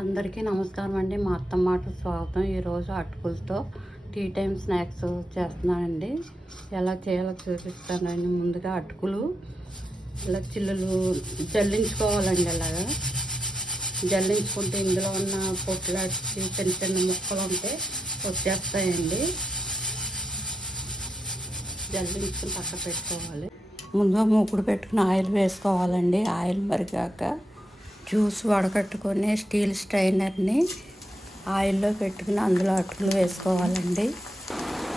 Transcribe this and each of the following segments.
అందరికీ నమస్కారం అండి. మా అత్తమ్మకు స్వాగతం. ఈరోజు అటుకులతో టీ టైం స్నాక్స్ చేస్తున్నానండి. ఎలా చేయాలో చూపిస్తానండి. ముందుగా అటుకులు ఇలా చిల్లులు జల్లించుకోవాలండి. అలాగా జల్లించుకుంటే ఇందులో ఉన్న పొట్లాచి చిన్న చిన్న ముక్కలు ఉంటే వచ్చేస్తాయండి. జల్లించుకుని పక్క పెట్టుకోవాలి. ముందుగా మూకుడు పెట్టుకుని ఆయిల్ వేసుకోవాలండి. ఆయిల్ మరిగాక జ్యూస్ వడకట్టుకొని స్టీల్ స్ట్రైనర్ని ఆయిల్లో పెట్టుకుని అందులో అటుకులు వేసుకోవాలండి.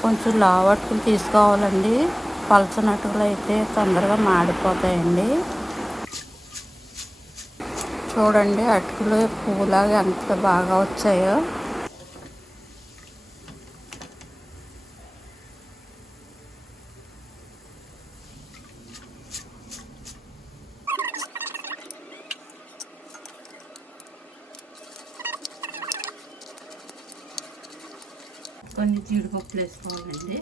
కొంచెం లావు అటుకులు తీసుకోవాలండి. పలచని అటుకులు అయితే తొందరగా మాడిపోతాయండి. చూడండి అటుకులు పూలాగా ఎంత బాగా వచ్చాయో. కొన్ని జీడిపప్పులు వేసుకోవాలండి.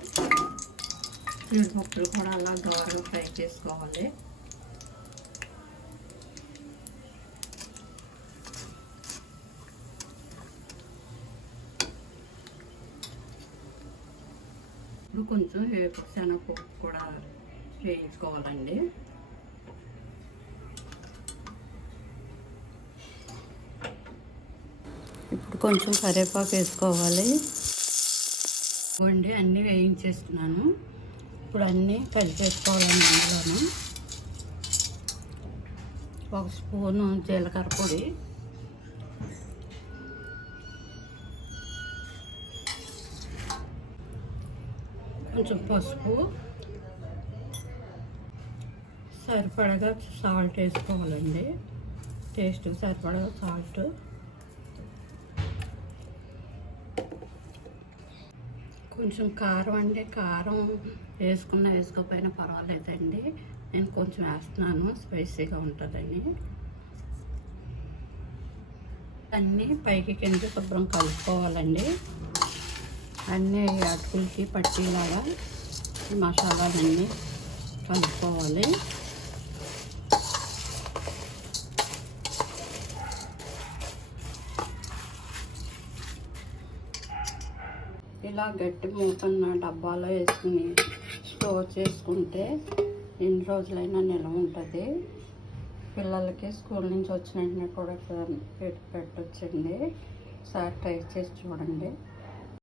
జీడిపప్పులు కూడా అలా దోరగా ఫ్రై చేసుకోవాలి. ఇప్పుడు కొంచెం శనగపప్పు కూడా వేయించుకోవాలండి. ఇప్పుడు కొంచెం కరివేపాకు వేసుకోవాలి. అన్నీ వేయించేసుకున్నాను. ఇప్పుడు అన్నీ కలిపేసుకోవాలండి. అందులోనూ 1 స్పూను జీలకర్ర పొడి, కొంచెం పసుపు, సరిపడగా సాల్ట్ వేసుకోవాలండి. టేస్ట్కి సరిపడగా సాల్ట్, కొంచెం కారం అండి. కారం వేసుకోకపోయినా పర్వాలేదండి. నేను కొంచెం వేస్తున్నాను, స్పైసీగా ఉంటుందని. అన్నీ పైకి కింద శుభ్రం కలుపుకోవాలండి. అన్నీ అటుకులకి పట్టేలాగా ఈ మసాలాలన్నీ కలుపుకోవాలి. ఇలా గట్టి మూతన్న డబ్బాలో వేసుకుని స్టోర్ చేసుకుంటే ఎన్ని రోజులైనా నిల్వ ఉంటుంది. పిల్లలకి స్కూల్ నుంచి వచ్చిన వెంటనే కూడా పెట్టొచ్చండి. ఒకసారి ట్రై చేసి చూడండి.